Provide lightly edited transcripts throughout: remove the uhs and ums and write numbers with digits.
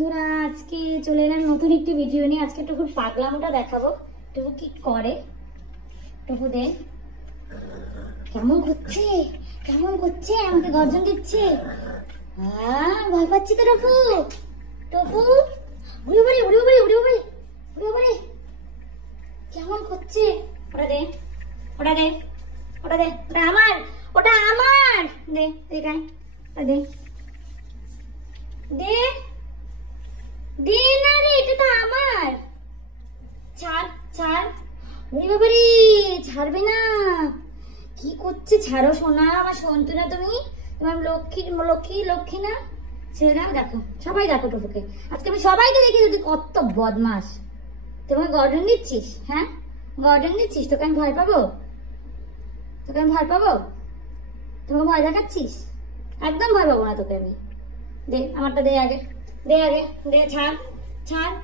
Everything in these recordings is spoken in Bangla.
বন্ধুরা আজকে চলে এলাম নতুন একটি ভিডিও নিয়ে। আজকে টুকুর পাগলামোটা দেখাবো। টুকু কি করে, টুকু দে কেমন করছে, কেমন করছে, আমাকে গর্জন দিচ্ছে। ভয় পাচ্ছি তো টুকু। টুকু উড়ে বাড়ি উড়ে বাড়ি উড়ে বাড়ি উড়ে বাড়ি কেমন করছে। ওটা দে, ওটা দে, ওটা দে, ওটা আমার, ওটা আমার। দে দেখায়, দে দে দে না রে, এটা তো আমার। ছাড় ছাড়, ওরে বাবারে ছাড়বে না। কি করছে, ছাড়ো সোনা, আমার সন্তু না তুমি, তোমার লক্ষ্মী লক্ষ্মী লক্ষ্মী না। ছেড়ে দাও। দেখো সবাই দেখো টুকুকে, আজকে আমি সবাইকে দেখি তুই কত বদমাস। তোমাকে গর্ডন দিচ্ছিস, হ্যাঁ গর্ডন দিচ্ছিস। তোকে আমি ভয় পাবো, তোকে আমি ভয় পাবো, তোমাকে ভয় দেখাচ্ছিস। একদম ভয় পাবো না তোকে আমি। দে আমারটা দে আগে, দে আগে, দে। ছাড় ছাড়,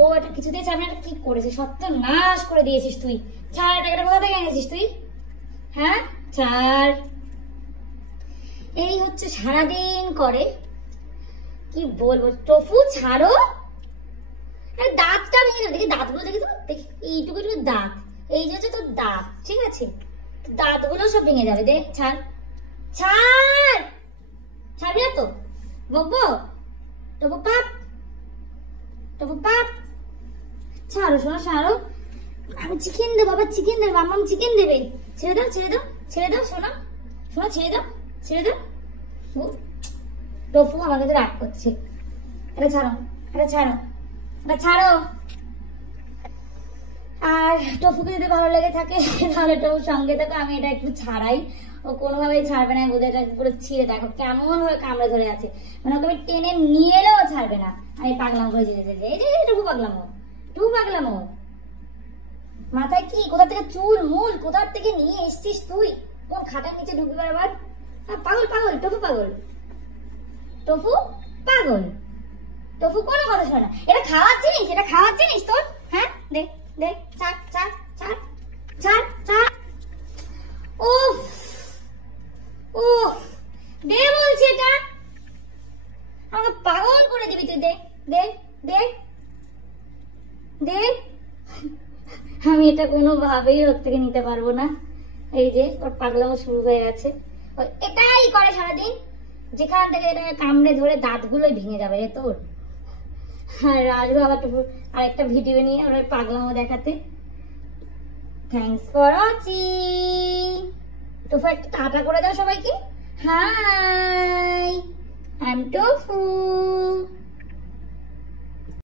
ও এটা কিছুতেই ছাড়বে না। কি করেছিস, সর্বনাশ করে দিয়েছিস তুই। ছাড়, এটা কোথা থেকে এনেছিস তুই, হ্যাঁ ছাড়। এই হচ্ছে সারাদিন করে, কি বলবো। টফু ছাড়ো, দাঁতটা ভেঙে যাবে। দেখি দাঁতগুলো, দেখি তো, দেখি এইটুকু দাঁত, এই যে হচ্ছে তোর দাঁত, ঠিক আছে, দাঁতগুলো সব ভেঙে যাবে। দে ছাড় ছাড়, ছাড়বি না তো বকবো। টপু পাপ, টপু পাপ, ছাড়ো শোনো ছাড়ো। আমি চিকেন দেবো, আবার চিকেন দেবো, আমার চিকেন দেবে। ছেড়ে দাও ছেড়ে দাও ছেড়ে দাও শোনা, শোনা ছেড়ে দাও ছেড়ে দাও। টপু আমার কাছে রাগ করছে। এটা ছাড়ো, এটা ছাড়ো, এটা ছাড়ো। আর টপুকে যদি ভালো লেগে থাকে তাহলে টপুর সঙ্গে থাকো। আমি এটা একটু ছাড়াই, ও কোনোভাবেই ছাড়বে না। বোধহয় এটা পুরো ছিঁড়ে দেখো কেমন ভাবে কামড়ে ধরে আছে, মানে ওকে আমি টেনে নিয়ে এলেও ছাড়বে না। আমি পাগলাম করে যেতে এই যে টুকু পাগলামো, টুকু পাগলামো। মাথায় কি কোথা থেকে চুল মুল কোথা থেকে নিয়ে এসছিস তুই, কোন খাটার নিচে ঢুকবি বারবার। পাগল পাগল, টপু পাগল, টপু পাগল, টপু কোনো কথা শোনে না। এটা খাওয়ার জিনিস, এটা খাওয়ার জিনিস তোর, হ্যাঁ দে দে, ছাড় ছাড় ছাড় ছাড় ছাড়। উফ উফ, দে বলছি, এটা আমাকে পাগল করে দিবি তুই। দে দে দে দে। আমি এটা কোনোভাবেই ওর থেকে নিতে পারবো না। এই যে ওর পাগলামো শুরু হয়ে গেছে, এটাই করে সারাদিন। যেখান থেকে এটা কামড়ে ধরে দাঁতগুলোই ভেঙে যাবে রে তোর। আর আসবো আবার আরেকটা ভিডিও নিয়ে ওর পাগলামো দেখাতে। Thanks for watching. তো একটা টাটা করে দাও সবাইকে। Hi, I am tofu.